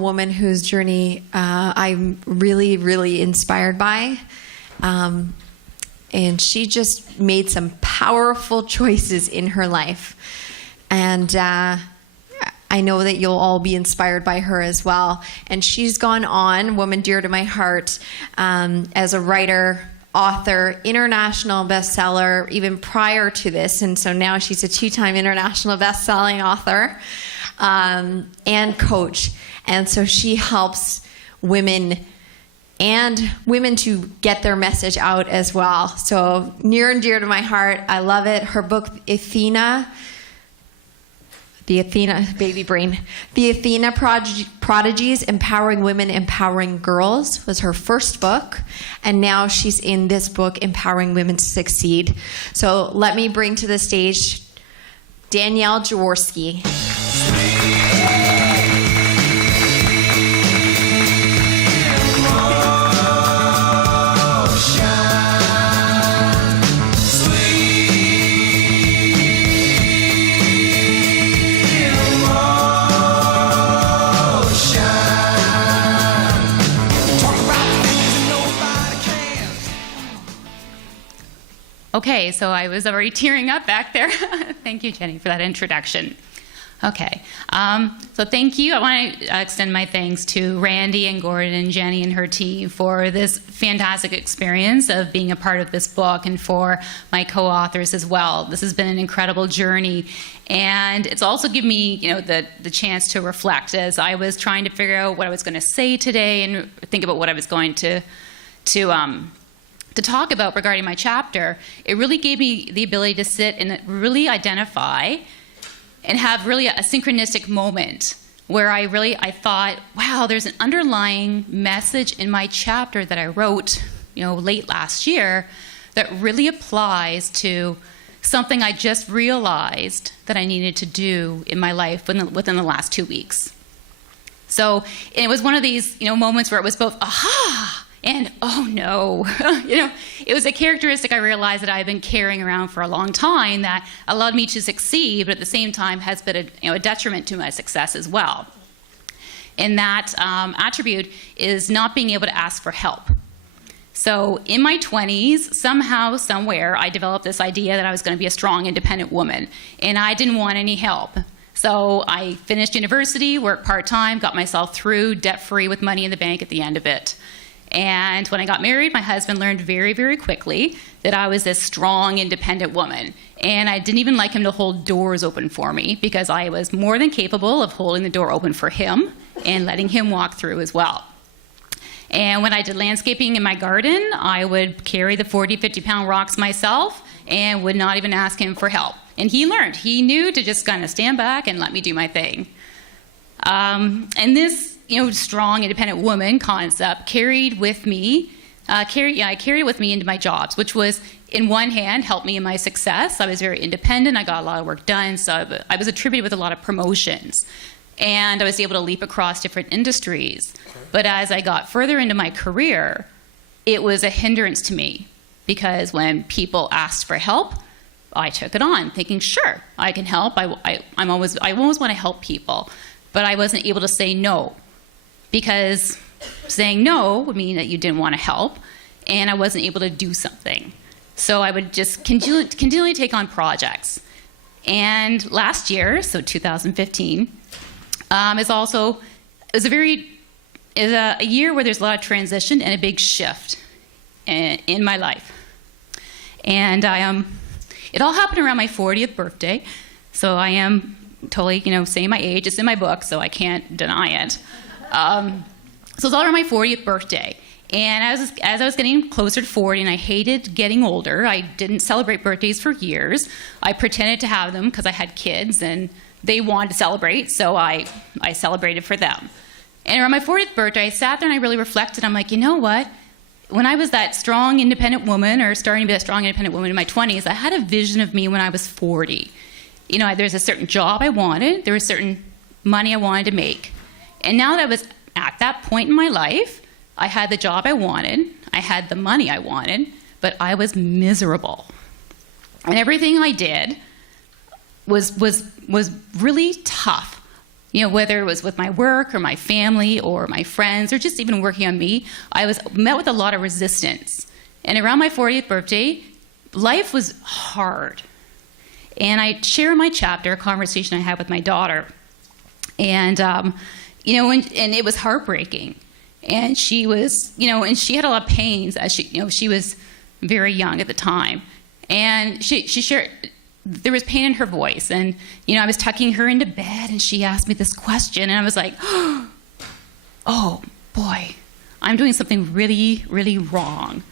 Woman whose journey I'm really, really inspired by. And she just made some powerful choices in her life. And I know that you'll all be inspired by her as well. And she's gone on, woman dear to my heart, as a writer, author, international bestseller, even prior to this. And so now she's a 2-time international best-selling author and coach. And so she helps women to get their message out as well. So near and dear to my heart, I love it. Her book, The Athena Prodigies, Empowering Women, Empowering Girls, was her first book. And now she's in this book, Empowering Women to Succeed. So let me bring to the stage Danielle Joworsky. Okay, so I was already tearing up back there. Thank you, Jenny, for that introduction. Okay, so thank you. I want to extend my thanks to Randy and Gordon and Jenny and her team for this fantastic experience of being a part of this book, and for my co-authors as well. This has been an incredible journey, and it's also given me, the chance to reflect as I was trying to figure out what I was going to say today and think about what I was going to talk about regarding my chapter. It really gave me the ability to sit and really identify and have really a synchronistic moment where I thought, wow, there's an underlying message in my chapter that I wrote, late last year that really applies to something I just realized that I needed to do in my life within the last 2 weeks. So it was one of these, moments where it was both, aha, and oh no, it was a characteristic I realized that I've been carrying around for a long time that allowed me to succeed, but at the same time has been a detriment to my success as well. And that attribute is not being able to ask for help. So in my 20s, somehow, somewhere, I developed this idea that I was going to be a strong, independent woman, and I didn't want any help. So I finished university, worked part-time, got myself through, debt-free with money in the bank at the end of it. And when I got married, my husband learned very, very quickly that I was this strong, independent woman. And I didn't even like him to hold doors open for me because I was more than capable of holding the door open for him and letting him walk through as well. And when I did landscaping in my garden, I would carry the 40, 50-pound rocks myself and would not even ask him for help. And he learned. He knew to just kind of stand back and let me do my thing. And this strong, independent woman concept carried with me, I carried it with me into my jobs, which was, in one hand, helped me in my success. I was very independent. I got a lot of work done, so I was attributed with a lot of promotions. And I was able to leap across different industries. But as I got further into my career, it was a hindrance to me, because when people asked for help, I took it on, thinking, sure, I can help. I always want to help people. But I wasn't able to say no, because saying no would mean that you didn't want to help, and I wasn't able to do something. So I would just continually take on projects. And last year, so 2015, is a year where there's a lot of transition and a big shift in my life. And it all happened around my 40th birthday, so I am totally, saying my age. It's in my book, so I can't deny it. So it's all around my 40th birthday. And as I was getting closer to 40, and I hated getting older, I didn't celebrate birthdays for years. I pretended to have them because I had kids, and they wanted to celebrate, so I celebrated for them. And around my 40th birthday, I sat there and I really reflected. I'm like, you know what? When I was that strong, independent woman, or starting to be that strong, independent woman in my 20s, I had a vision of me when I was 40. There's a certain job I wanted. There was certain money I wanted to make. And now that I was at that point in my life, I had the job I wanted, I had the money I wanted, but I was miserable. And everything I did was really tough. whether it was with my work or my family or my friends or just even working on me, I was met with a lot of resistance. And around my 40th birthday, life was hard. And I share in my chapter a conversation I had with my daughter. And, and it was heartbreaking. And she was, and she had a lot of pains as she was very young at the time. And she shared, there was pain in her voice. And, I was tucking her into bed and she asked me this question. And I was like, oh boy, I'm doing something really, really wrong.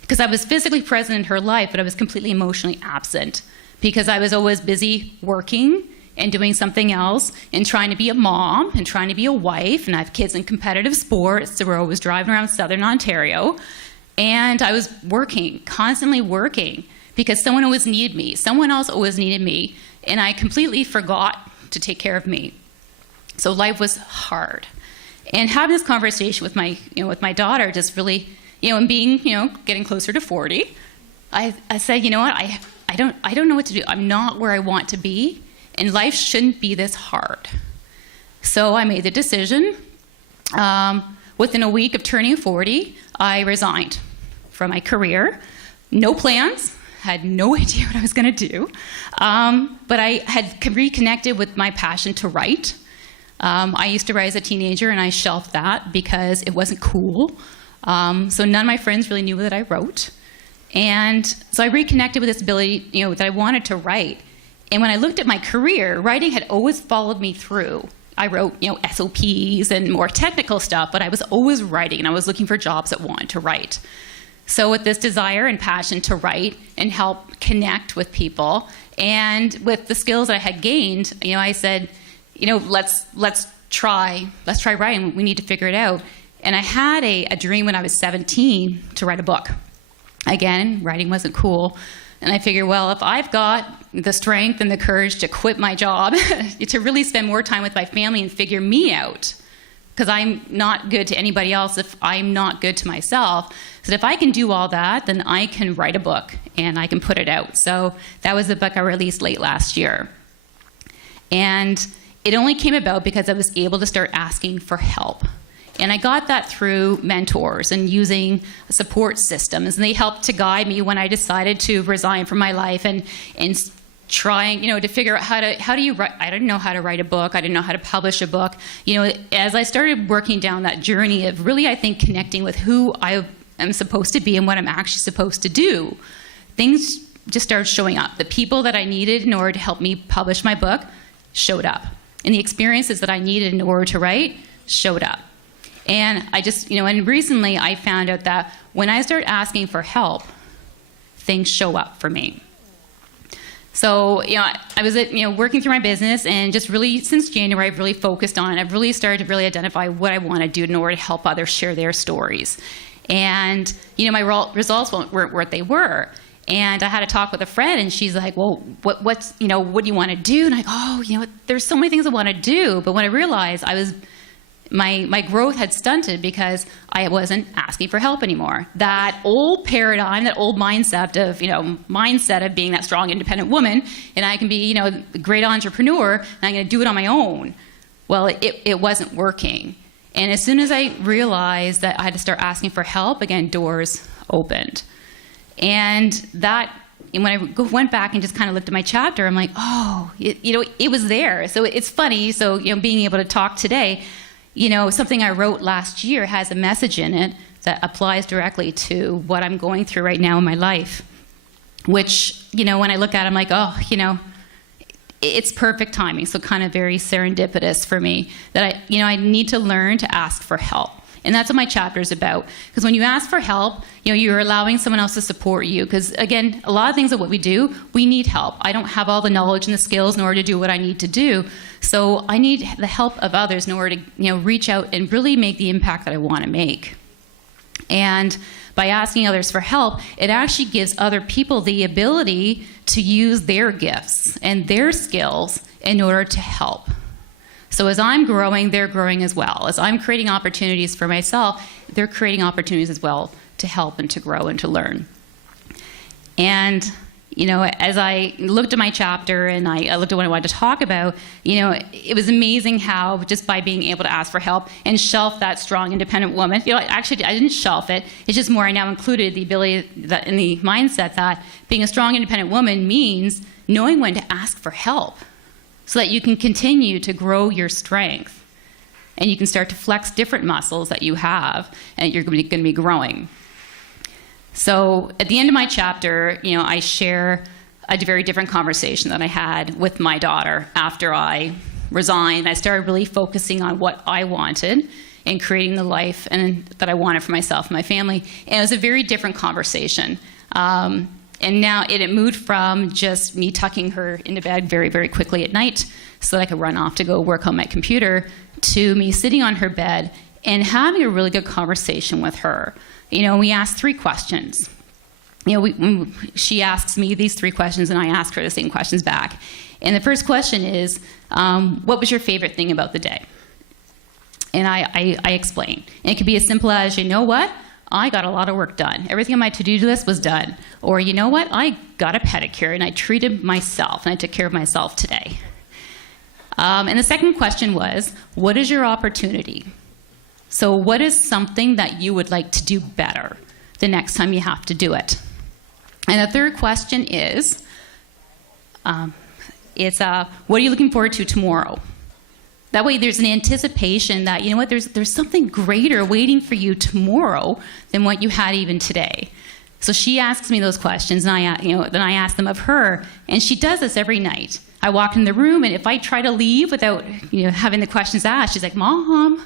Because I was physically present in her life, but I was completely emotionally absent. Because I was always busy working and doing something else and trying to be a mom and trying to be a wife. And I have kids in competitive sports, so we're always driving around Southern Ontario. And I was working, constantly working, because someone always needed me. Someone else always needed me. And I completely forgot to take care of me. So life was hard. And having this conversation with my daughter just really, and being, getting closer to 40, I said, you know what, I don't know what to do. I'm not where I want to be, and life shouldn't be this hard. So I made the decision. Within a week of turning 40, I resigned from my career. No plans, had no idea what I was going to do. But I had reconnected with my passion to write. I used to write as a teenager, and I shelved that because it wasn't cool. So none of my friends really knew that I wrote. And so I reconnected with this ability, that I wanted to write. And when I looked at my career, writing had always followed me through. I wrote, SOPs and more technical stuff, but I was always writing, and I was looking for jobs that wanted to write. So with this desire and passion to write and help connect with people, and with the skills that I had gained, I said, let's try writing. We need to figure it out. And I had a dream when I was 17 to write a book. Again, writing wasn't cool. And I figured, well, if I've got the strength and the courage to quit my job, to really spend more time with my family and figure me out, because I'm not good to anybody else if I'm not good to myself, so if I can do all that, then I can write a book and I can put it out. So that was the book I released late last year. And it only came about because I was able to start asking for help. And I got that through mentors and using support systems. And they helped to guide me when I decided to resign from my life and trying, to figure out how do you write. I didn't know how to write a book. I didn't know how to publish a book. As I started working down that journey of really, I think, connecting with who I am supposed to be and what I'm actually supposed to do, things just started showing up. The people that I needed in order to help me publish my book showed up. And the experiences that I needed in order to write showed up. And I just, and recently I found out that when I start asking for help, things show up for me. So, I was, working through my business, and just really since January, I've really focused on it. I've really started to really identify what I want to do in order to help others share their stories. And, my results weren't what they were. And I had a talk with a friend, and she's like, well, what do you want to do? And I go, there's so many things I want to do. But when I realized my growth had stunted because I wasn't asking for help anymore. That old paradigm, that old mindset of being that strong, independent woman, and I can be, a great entrepreneur, and I'm going to do it on my own. Well, it wasn't working. And as soon as I realized that I had to start asking for help, again, doors opened. And that, when I went back and just kind of looked at my chapter, I'm like, it was there. So it's funny. So, being able to talk today, something I wrote last year has a message in it that applies directly to what I'm going through right now in my life, which, when I look at it, I'm like, it's perfect timing. So kind of very serendipitous for me that I need to learn to ask for help. And that's what my chapter is about. Because when you ask for help, you're allowing someone else to support you. Because again, a lot of things of what we do, we need help. I don't have all the knowledge and the skills in order to do what I need to do. So I need the help of others in order to, reach out and really make the impact that I want to make. And by asking others for help, it actually gives other people the ability to use their gifts and their skills in order to help. So as I'm growing, they're growing as well. As I'm creating opportunities for myself, they're creating opportunities as well to help and to grow and to learn. And, as I looked at my chapter and I looked at what I wanted to talk about, it was amazing how just by being able to ask for help and shelf that strong, independent woman, actually I didn't shelf it. It's just more I now included the ability that in the mindset that being a strong, independent woman means knowing when to ask for help so that you can continue to grow your strength and you can start to flex different muscles that you have and you're going to be growing. So at the end of my chapter, I share a very different conversation that I had with my daughter after I resigned. I started really focusing on what I wanted and creating the life that I wanted for myself and my family. And it was a very different conversation. And now it moved from just me tucking her into bed very, very quickly at night so that I could run off to go work on my computer to me sitting on her bed and having a really good conversation with her. We asked 3 questions. She asks me these 3 questions, and I ask her the same questions back. And the first question is, what was your favorite thing about the day? And I explain. And it could be as simple as, you know what? I got a lot of work done. Everything on my to-do list was done. Or, you know what? I got a pedicure, and I treated myself, and I took care of myself today. And the second question was, what is your opportunity? So what is something that you would like to do better the next time you have to do it? And the third question is, what are you looking forward to tomorrow? That way there's an anticipation that, there's something greater waiting for you tomorrow than what you had even today. So she asks me those questions, and then I ask them of her, and she does this every night. I walk in the room, and if I try to leave without having the questions asked, she's like, Mom.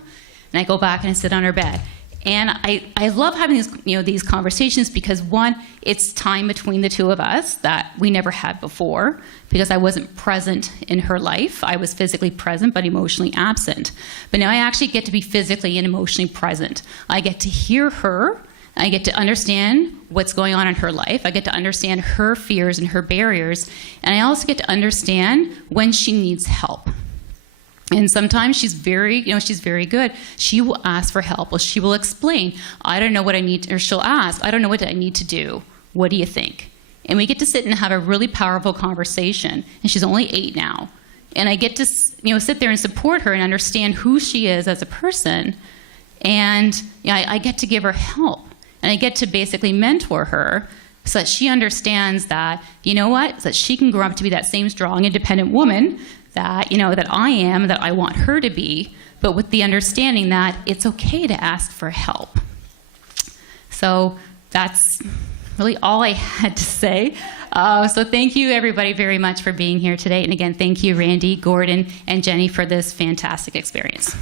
And I go back and I sit on her bed. And I love having these conversations because, one, it's time between the two of us that we never had before because I wasn't present in her life. I was physically present but emotionally absent. But now I actually get to be physically and emotionally present. I get to hear her. I get to understand what's going on in her life. I get to understand her fears and her barriers. And I also get to understand when she needs help. And sometimes she's very good. She will ask for help. Well, she will explain, I don't know what I need, or she'll ask, I don't know what I need to do. What do you think? And we get to sit and have a really powerful conversation. And she's only 8 now. And I get to, sit there and support her and understand who she is as a person. And I get to give her help. And I get to basically mentor her so that she understands that, that she can grow up to be that same strong, independent woman that, that I am, that I want her to be, but with the understanding that it's okay to ask for help. So that's really all I had to say. So thank you, everybody, very much for being here today. And again, thank you, Randy, Gordon, and Jenny for this fantastic experience.